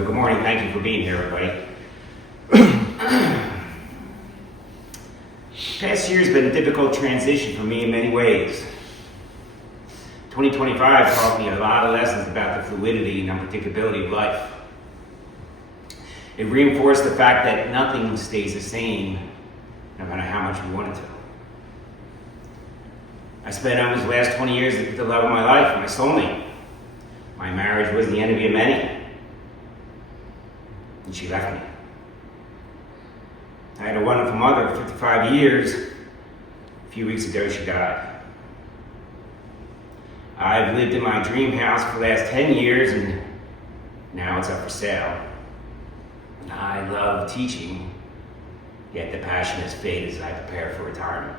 So good morning, thank you for being here, everybody. Past year has been a difficult transition for me in many ways. 2025 taught me a lot of lessons about the fluidity and unpredictability of life. It reinforced the fact that nothing stays the same, no matter how much we want it to. I spent almost the last 20 years with the love of my life, my soulmate. My marriage was the enemy of many. And she left me. I had a wonderful mother for 55 years. A few weeks ago, she died. I've lived in my dream house for the last 10 years, and now it's up for sale. I love teaching, yet the passion has faded as I prepare for retirement.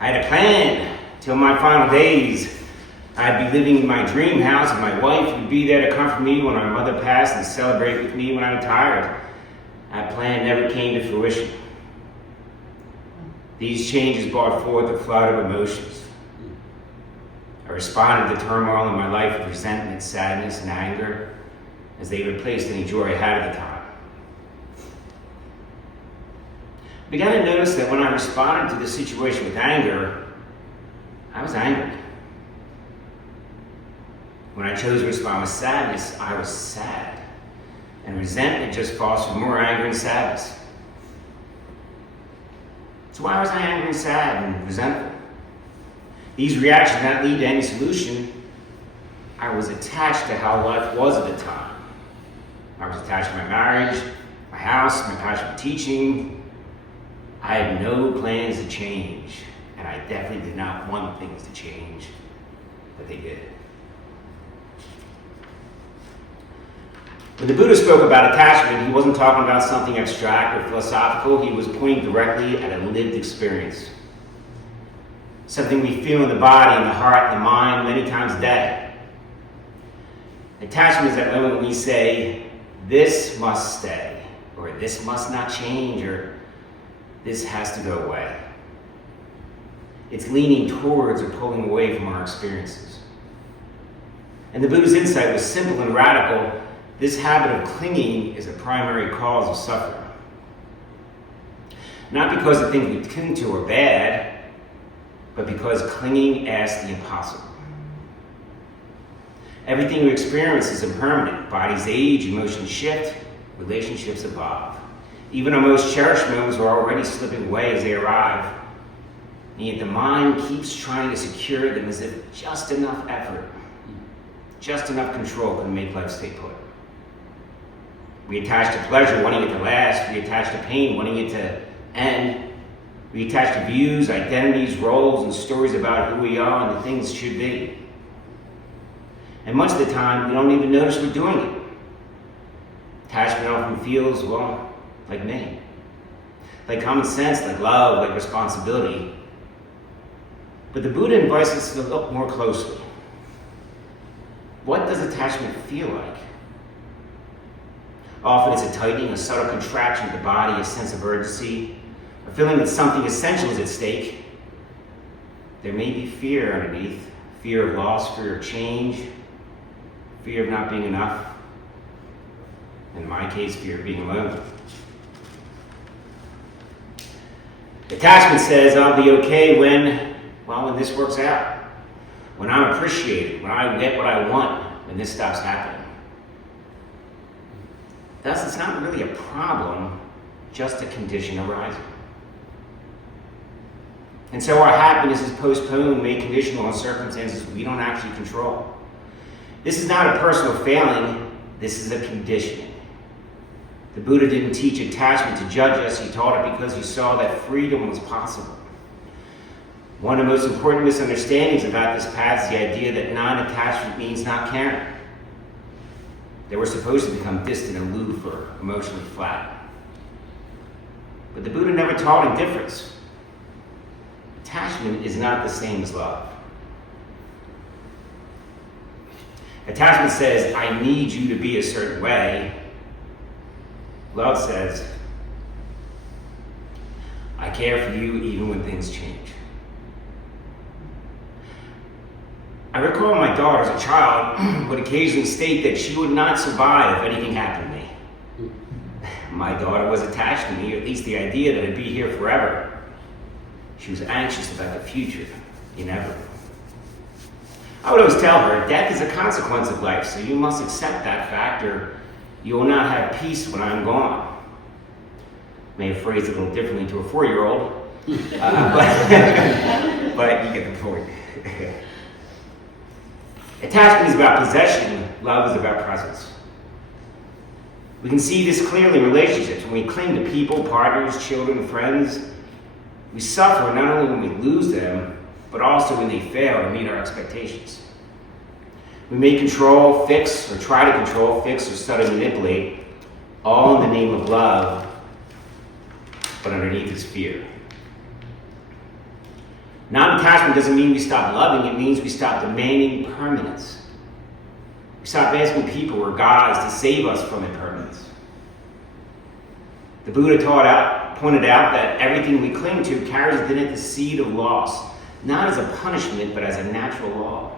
I had a plan till my final days. I'd be living in my dream house, and my wife would be there to comfort me when my mother passed and celebrate with me when I retired. That plan never came to fruition. These changes brought forth a flood of emotions. I responded to turmoil in my life with resentment, sadness, and anger as they replaced any joy I had at the time. I began to notice that when I responded to the situation with anger, I was angry. When I chose to respond with sadness, I was sad. And resentment just fostered more anger and sadness. So why was I angry and sad and resentful? These reactions did not lead to any solution. I was attached to how life was at the time. I was attached to my marriage, my house, my passion for teaching. I had no plans to change, and I definitely did not want things to change, but they did. When the Buddha spoke about attachment, he wasn't talking about something abstract or philosophical. He was pointing directly at a lived experience. Something we feel in the body, in the heart, in the mind many times a day. Attachment is that moment when we say, this must stay, or this must not change, or this has to go away. It's leaning towards or pulling away from our experiences. And the Buddha's insight was simple and radical. This habit of clinging is a primary cause of suffering. Not because the things we cling to are bad, but because clinging asks the impossible. Everything we experience is impermanent. Bodies age, emotions shift, relationships evolve. Even our most cherished moments are already slipping away as they arrive. And yet the mind keeps trying to secure them as if just enough effort, just enough control can make life stay put. We attach to pleasure, wanting it to last. We attach to pain, wanting it to end. We attach to views, identities, roles, and stories about who we are and the things should be. And much of the time, we don't even notice we're doing it. Attachment often feels, well, like me. Like common sense, like love, like responsibility. But the Buddha invites us to look more closely. What does attachment feel like? Often it's a tightening, a subtle contraction of the body, a sense of urgency, a feeling that something essential is at stake. There may be fear underneath, fear of loss, fear of change, fear of not being enough. In my case, fear of being alone. Attachment says, I'll be okay when this works out. When I'm appreciated, when I get what I want, when this stops happening. Thus, it's not really a problem, just a condition arising. And so our happiness is postponed, made conditional on circumstances we don't actually control. This is not a personal failing, this is a conditioning. The Buddha didn't teach attachment to judge us, he taught it because he saw that freedom was possible. One of the most important misunderstandings about this path is the idea that non-attachment means not caring. That we're supposed to become distant, aloof, or emotionally flat. But the Buddha never taught indifference. Attachment is not the same as love. Attachment says, I need you to be a certain way. Love says, I care for you even when things change. I recall my daughter as a child would occasionally state that she would not survive if anything happened to me. My daughter was attached to me, or at least the idea that I'd be here forever. She was anxious about the future, inevitable. I would always tell her, death is a consequence of life, so you must accept that fact, or you will not have peace when I'm gone. May have phrased it a little differently to a 4-year-old, but you get the point. Attachment is about possession, love is about presence. We can see this clearly in relationships. When we cling to people, partners, children, friends, we suffer not only when we lose them, but also when they fail to meet our expectations. We may control, fix, or try to control, fix, or study, manipulate, all in the name of love, but underneath is fear. Non-attachment doesn't mean we stop loving, it means we stop demanding permanence. We stop asking people or gods to save us from impermanence. The Buddha pointed out that everything we cling to carries within it the seed of loss, not as a punishment, but as a natural law.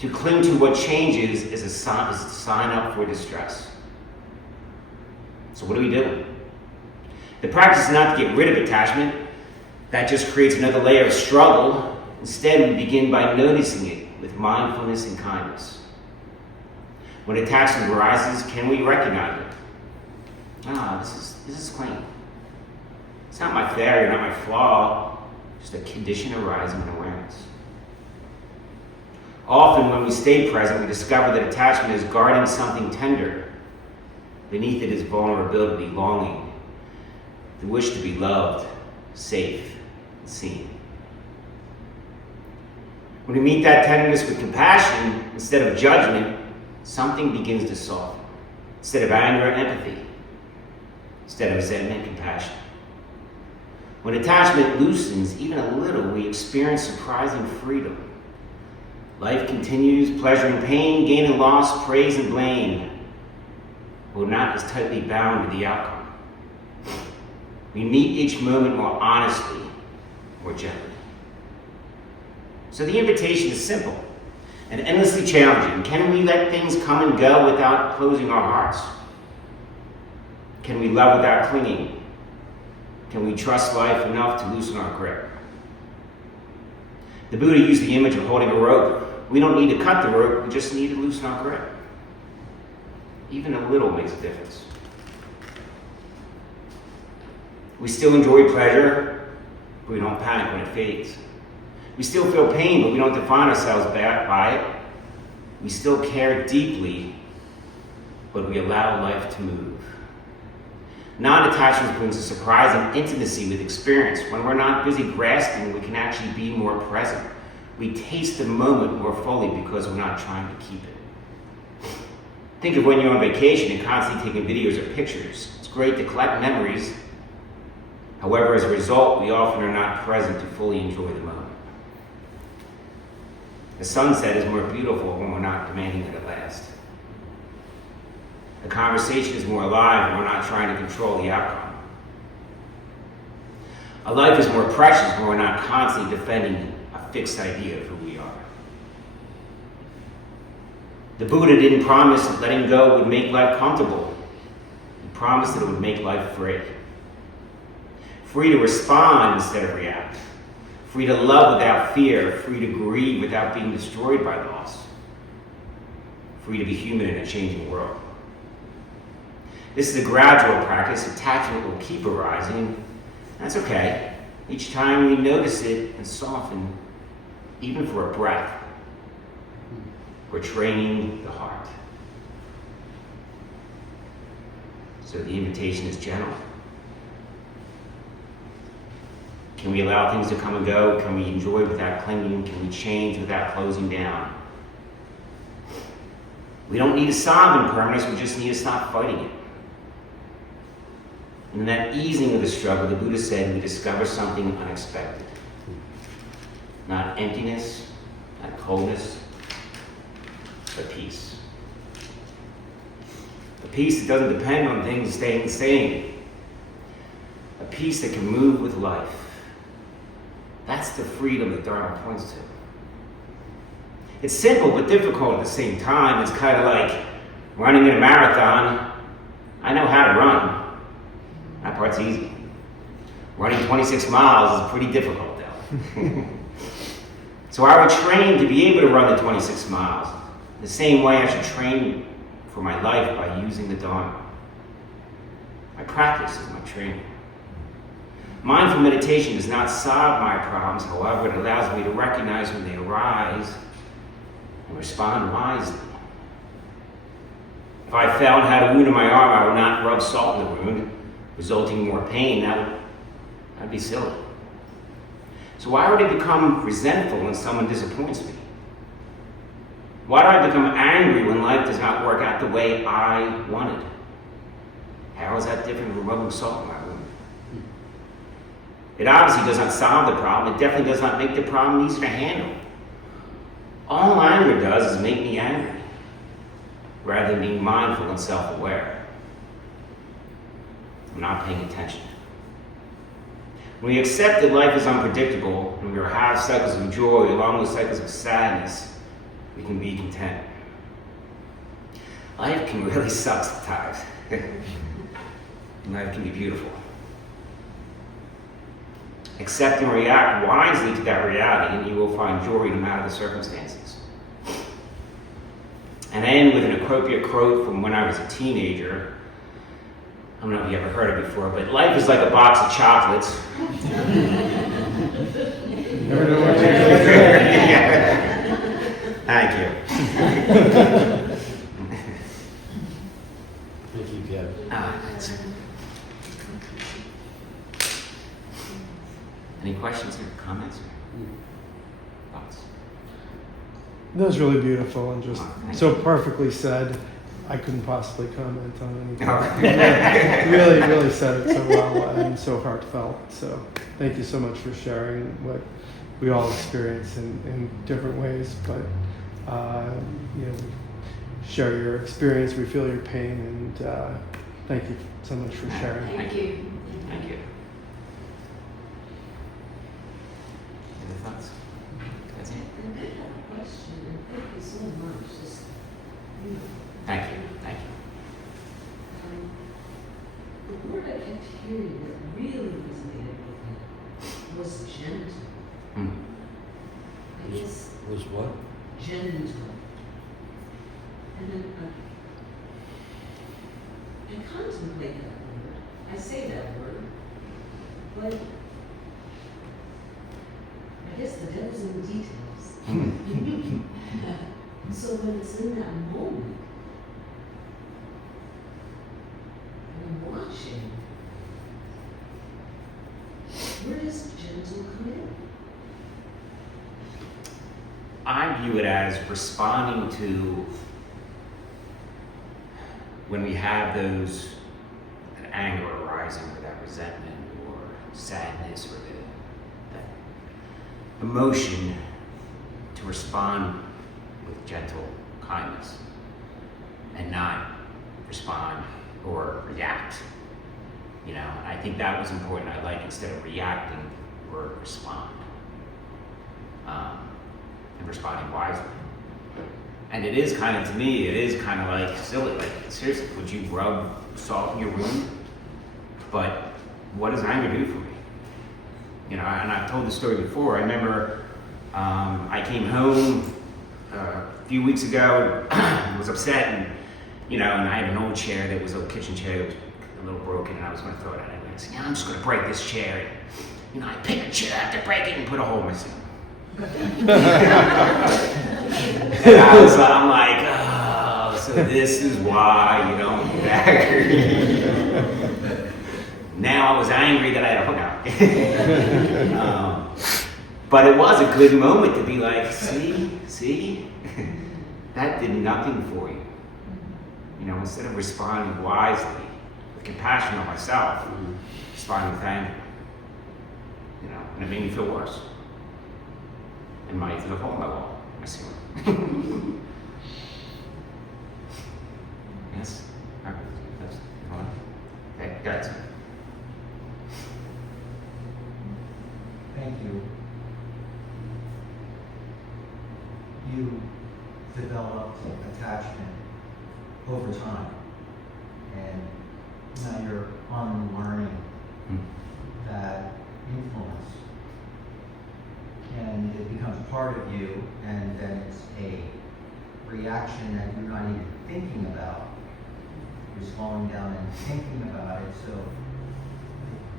To cling to what changes is to sign up for distress. So what do we do? The practice is not to get rid of attachment. That just creates another layer of struggle. Instead, we begin by noticing it with mindfulness and kindness. When attachment arises, can we recognize it? This is clean. It's not my failure, not my flaw, just a condition arising in awareness. Often when we stay present, we discover that attachment is guarding something tender. Beneath it is vulnerability, longing, the wish to be loved, safe, and seen. When we meet that tenderness with compassion, instead of judgment, something begins to soften. Instead of anger, empathy. Instead of resentment, compassion. When attachment loosens even a little, we experience surprising freedom. Life continues, pleasure and pain, gain and loss, praise and blame. We're not as tightly bound to the outcome. We meet each moment more honestly, more gently. So the invitation is simple and endlessly challenging. Can we let things come and go without closing our hearts? Can we love without clinging? Can we trust life enough to loosen our grip? The Buddha used the image of holding a rope. We don't need to cut the rope, we just need to loosen our grip. Even a little makes a difference. We still enjoy pleasure, but we don't panic when it fades. We still feel pain, but we don't define ourselves by it. We still care deeply, but we allow life to move. Non-attachment brings a surprising intimacy with experience. When we're not busy grasping, we can actually be more present. We taste the moment more fully because we're not trying to keep it. Think of when you're on vacation and constantly taking videos or pictures. It's great to collect memories. However, as a result, we often are not present to fully enjoy the moment. The sunset is more beautiful when we're not demanding that it last. The conversation is more alive when we're not trying to control the outcome. A life is more precious when we're not constantly defending a fixed idea of who we are. The Buddha didn't promise that letting go would make life comfortable. He promised that it would make life free. Free to respond instead of react. Free to love without fear. Free to grieve without being destroyed by loss. Free to be human in a changing world. This is a gradual practice. Attachment will keep arising. That's okay. Each time we notice it and soften, even for a breath, we're training the heart. So the invitation is gentle. Can we allow things to come and go? Can we enjoy without clinging? Can we change without closing down? We don't need to solve impermanence, we just need to stop fighting it. In that easing of the struggle, the Buddha said we discover something unexpected. Not emptiness, not coldness, but peace. A peace that doesn't depend on things staying the same. A peace that can move with life. That's the freedom that Dharma points to. It's simple but difficult at the same time. It's kind of like running in a marathon. I know how to run. That part's easy. Running 26 miles is pretty difficult though. So I would train to be able to run the 26 miles. The same way I should train for my life by using the Dharma. My practice is my training. Mindful meditation does not solve my problems, however, it allows me to recognize when they arise and respond wisely. If I found how to wound in my arm, I would not rub salt in the wound, resulting in more pain. That'd be silly. So why would I become resentful when someone disappoints me? Why do I become angry when life does not work out the way I wanted? How is that different from rubbing salt in my wound? It obviously does not solve the problem. It definitely does not make the problem easier to handle. All anger does is make me angry, rather than being mindful and self-aware. I'm not paying attention. When we accept that life is unpredictable, and we have cycles of joy along with cycles of sadness, we can be content. Life can really suck sometimes. Life can be beautiful. Accept and react wisely to that reality, and you will find joy no matter the circumstances. And I end with an appropriate quote from when I was a teenager. I don't know if you ever heard it before, but life is like a box of chocolates. Never know what you're going to say. Thank you. Thank you, Kevin. Thanks. Any questions or comments or thoughts? That was really beautiful and just Thank so you. perfectly said. I couldn't possibly comment on anything. Oh. Really said it so well and so heartfelt. So thank you so much for sharing what we all experience in different ways. But we share your experience. We feel your pain, and thank you so much for sharing. Thank you. Thank you. Any thoughts? That's it. And I have a question, and thank you so much. Just, Thank you. Thank you. the word I kept hearing that really resonated with me was gentle. Mm. I guess Was what? gentle. And then I contemplate that word. I say that word, but I guess the devil's in the details. Mm. So when it's in that moment, and I'm watching, where does gentle come in? I view it as responding to when we have those that anger arising, or that resentment, or sadness, or that emotion, to respond with gentle kindness and not respond or react. And I think that was important. I like, instead of reacting, or respond. And responding wisely. And it is kind of, to me, it is kind of like silly. Like, seriously, would you rub salt in your wound? But what does anger do for me? And I've told this story before. I remember I came home a few weeks ago, was upset, and and I had an old chair that was a kitchen chair that was a little broken, and I was going to throw it out. I said, I'm just going to break this chair. And I picked a chair after break it and put a hole in my ceiling. And I'm like, oh, so this is why you don't get angry. Now I was angry that I had a hook out. But it was a good moment to be like, see, that did nothing for you. Instead of responding wisely, with compassion on myself, responding with anger. And it made me feel worse. And my little hole in my wall, my ceiling. Yes? That's fine. Okay, guys. Thank you. You over time. And now you're unlearning that influence. And it becomes part of you, and then it's a reaction that you're not even thinking about. You're slowing down and thinking about it. So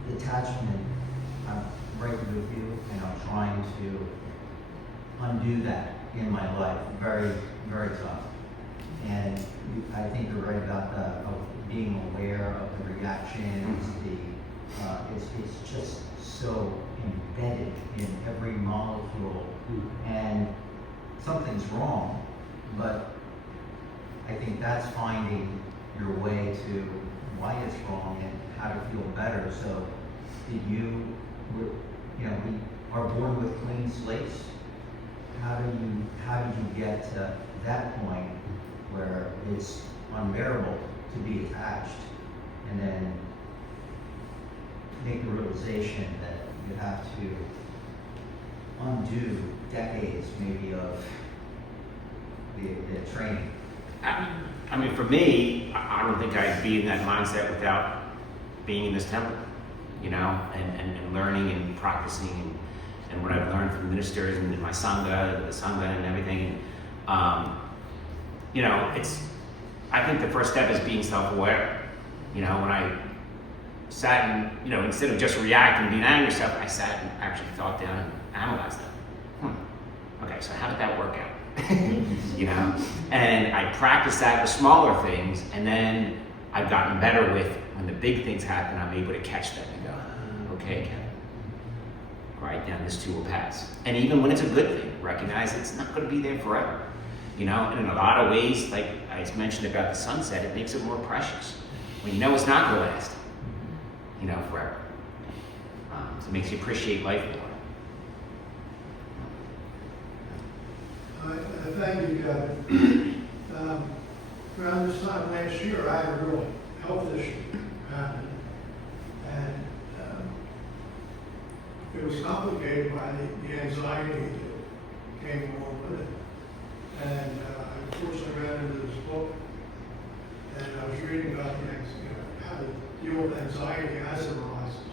the attachment, I'm right with you, and I'm trying to undo that in my life. Very, very tough. And I think you're right about being aware of the reactions. It's just so embedded in every molecule, and something's wrong. But I think that's finding your way to why it's wrong and how to feel better. So, we are born with clean slates. How did you get to that point where it's unbearable to be attached, and then make the realization that you have to undo decades maybe of the training? I mean, for me, I don't think I'd be in that mindset without being in this temple, and learning and practicing and what I've learned from ministers and my Sangha, the Sangha and everything. I think the first step is being self-aware. When I sat and, instead of just reacting, being angry stuff, I sat and actually thought down and analyzed them. Okay, so how did that work out? And I practiced that with smaller things, and then I've gotten better with when the big things happen, I'm able to catch them and go, okay, Kevin, write down, this too will pass. And even when it's a good thing, recognize it's not going to be there forever. And in a lot of ways, like I mentioned about the sunset, it makes it more precious. When you know it's not going to last, forever. So it makes you appreciate life more. Thank you, Kevin. Around this time last year, I had a real health issue happen, and it was complicated by the anxiety that came along with it. And I unfortunately ran into this book, and I was reading about how to deal with anxiety as it arises.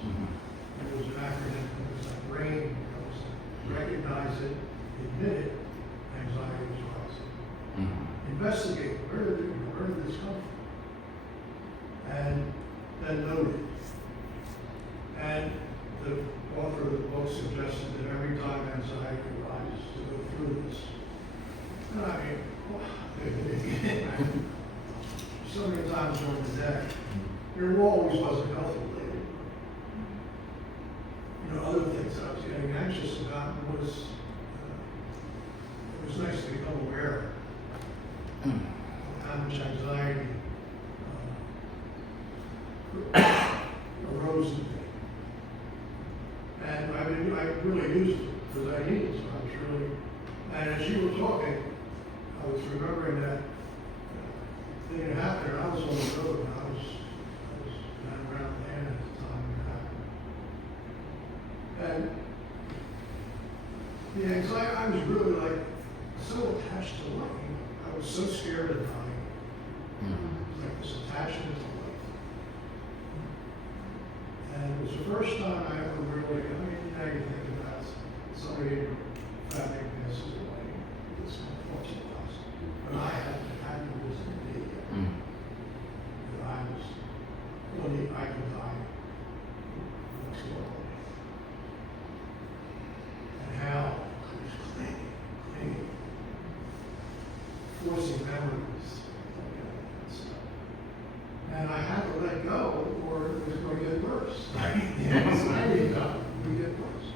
It was an acronym. It was like RAIN. It was recognize it, admit it, anxiety is rising. Investigate where did this come from, and then note it. And the author of the book suggested that every time anxiety arises, to go through this. And I mean, so many times during the day, there always wasn't health related. Other things I was getting anxious about was it was nice to become aware of how much anxiety arose in me. And I really used it because I needed it. So I was really, and as you were talking, I was remembering that thing that happened, and I was on the road, and I was not around land at the time it happened. And the anxiety, I was really so attached to life. I was so scared of dying. It was like this attachment to life. And it was the first time I ever really, now you think about somebody in your family passes away, it's unfortunate loss. But I hadn't risen to me yet. That I was, only I could die next world. And how I was clinging, forcing memories, and stuff. And I had to let go, or it was going to get worse. The anxiety would get worse.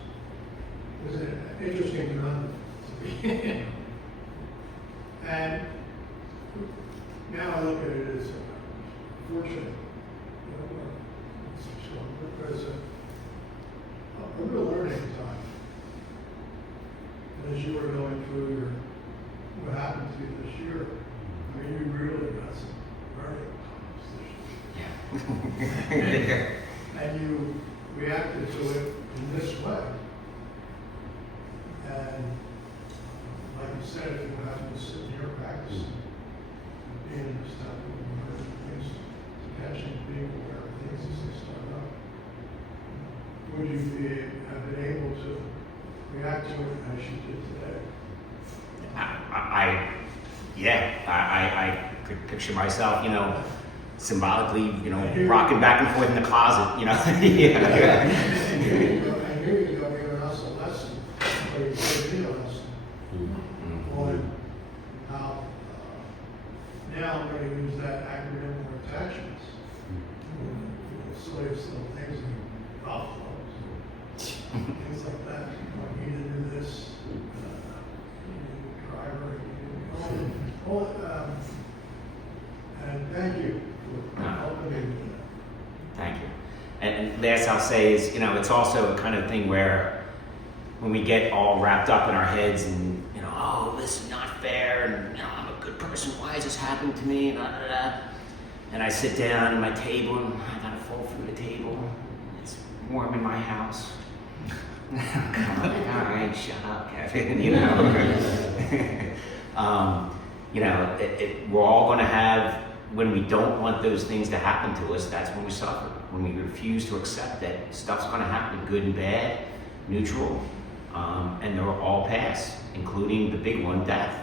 It was an interesting phenomenon to be in. And now I look at it as fortunate. There's a real learning time. And as you were going through what happened to you this year, you really got some learning times this year. And you reacted to it in this way. And like you said, if you happen to sit in your practice, being in this temple, react to it as you did today. I could picture myself, symbolically, rocking back and forth in the closet, yeah. And here you go giving us a lesson, or you gave me a lesson on how, now I'm going to use that acronym for attachments. Silly little things in golf clubs, things like that. You need to do this, driver, and thank you for helping me with that. Thank you. And last I'll say is, it's also a kind of thing where when we get all wrapped up in our heads and, oh, this is not fair, and, I'm a good person, why is this happening to me, and I sit down at my table, and I gotta fall through the table. It's warm in my house. Come on, all right, shut up, Kevin, we're all gonna have, when we don't want those things to happen to us, that's when we suffer. When we refuse to accept that stuff's gonna happen, good and bad, neutral, and they'll all pass, including the big one, death.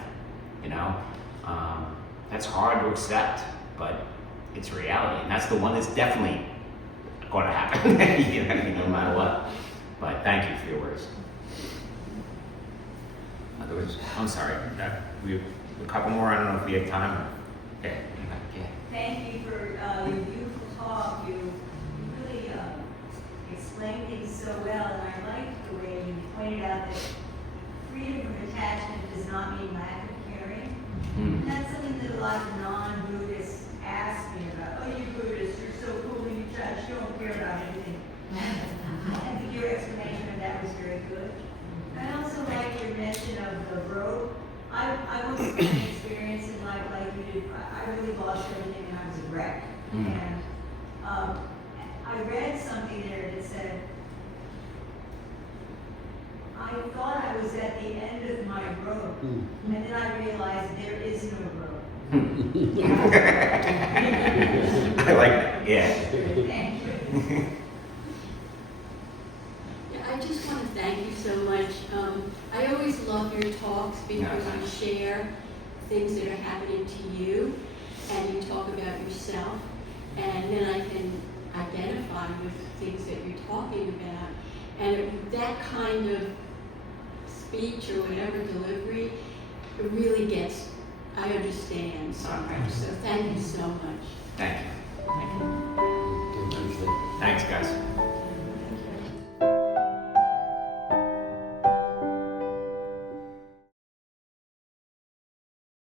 That's hard to accept, but it's reality, and that's the one that's definitely going to happen, no matter what. But thank you for your words. Otherwise, I'm sorry. We have a couple more. I don't know if we have time. Or, yeah. Thank you for your beautiful talk. You really explained things so well, and I liked the way you pointed out that freedom from attachment does not mean lack of caring. And that's something that a lot of non-Buddhists ask me about. Oh, you Buddhists, you're so cool when you touch, you don't care about anything. I think your explanation of that was very good. I also like your mention of the rope. I once had an experience in life like you did. I really lost everything and I was a wreck. And I read something there that said, I thought I was at the end of my rope, and then I realized there is no rope. I like that, yeah. Thank you. I just want to thank you so much. I always love your talks because you share things that are happening to you, and you talk about yourself, and then I can identify with things that you're talking about. And that kind of speech or whatever delivery, it really gets, I understand so much. So thank you so much. Thank you. Thanks, guys.